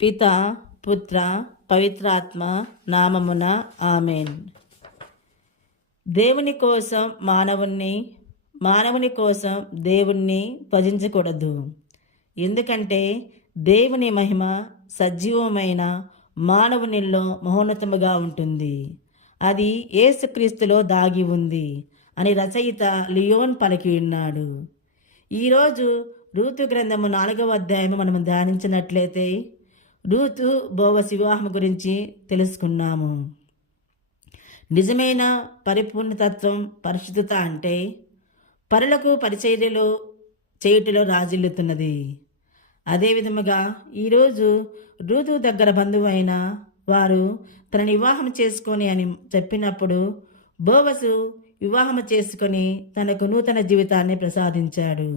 పిత పుత్ర పవిత్రాత్మ నామమున ఆమెన్. దేవుని కోసం మానవుని కోసం దేవుణ్ణి భజించకూడదు. ఎందుకంటే దేవుని మహిమ సజీవమైన మానవునిలో మహోన్నతముగా ఉంటుంది. అది యేసుక్రీస్తులో దాగి ఉంది అని రచయిత లియోన్ పలికి ఉన్నాడు. ఈరోజు రూతు గ్రంథము 4వ అధ్యాయము మనము ధ్యానించినట్లయితే రూతు బోవస్ వివాహం గురించి తెలుసుకున్నాము. నిజమైన పరిపూర్ణతత్వం పరిశుద్ధత అంటే పరులకు పరిచర్యలు చేయుటలో రాజిల్లుతున్నది. అదేవిధముగా ఈరోజు రూతు దగ్గర బంధువు అయిన వారు తనని వివాహం చేసుకొని అని చెప్పినప్పుడు బోవసు వివాహం చేసుకొని తనకు నూతన జీవితాన్ని ప్రసాదించాడు.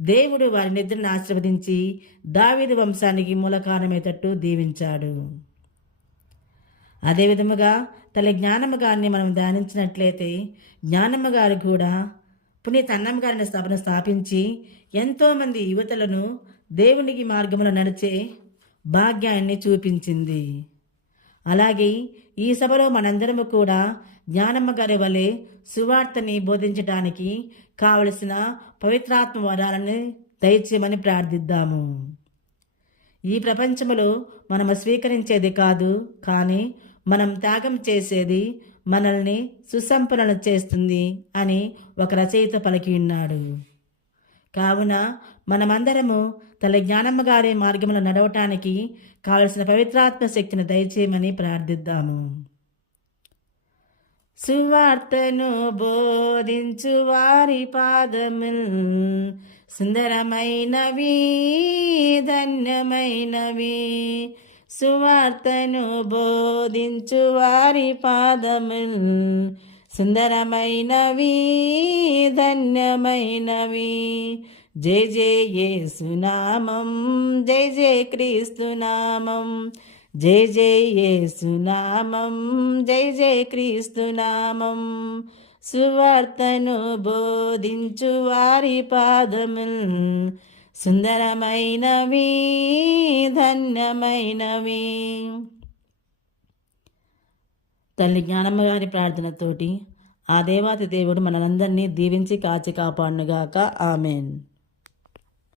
దేవుడు వారినిద్దరిని ఆశీర్వదించి దావీదు వంశానికి మూలకారణమేటట్టు దీవించాడు. అదేవిధముగా తల్లి జ్ఞానమ్మ గారిని మనం ధ్యానించినట్లయితే జ్ఞానమ్మ గారు కూడా పునీత అన్నమ్మ గారిని సభను స్థాపించి ఎంతోమంది యువతలను దేవునికి మార్గంలో నడిచే భాగ్యాన్ని చూపించింది. అలాగే ఈ సభలో మనందరము కూడా జ్ఞానమ్మ గారి వలె సువార్తని బోధించడానికి కావలసిన పవిత్రాత్మ వరాలను దయచేయమని ప్రార్థిద్దాము. ఈ ప్రపంచంలో మనము స్వీకరించేది కాదు, కానీ మనం త్యాగం చేసేది మనల్ని సుసంపన్నం చేస్తుంది అని ఒక రచయిత పలికి ఉన్నాడు. కావున మనమందరము తల్లి జ్ఞానమ్మ గారి మార్గంలో నడవటానికి కావలసిన పవిత్రాత్మ శక్తిని దయచేయమని ప్రార్థిద్దాము. సువార్తను బోధించు వారి పాదముల్ సుందరమైనవి, ధన్యమైనవి. సువార్తను బోధించు వారి పాదముల్ సుందరమైనవి, ధన్యమైనవి. జై జై యేసునామం, జై జై క్రీస్తునామం, జై జై యేసునామం, జై జై క్రీస్తునామం. సువార్తను బోధించు వారి పాదముల్ సుందరమైనవి, ధన్యమైనవి. తల్లి జ్ఞానమ్మ గారి ప్రార్థనతోటి ఆ దేవాతి దేవుడు మనందరినీ దీవించి కాచి కాపాడునుగాక. ఆమెన్.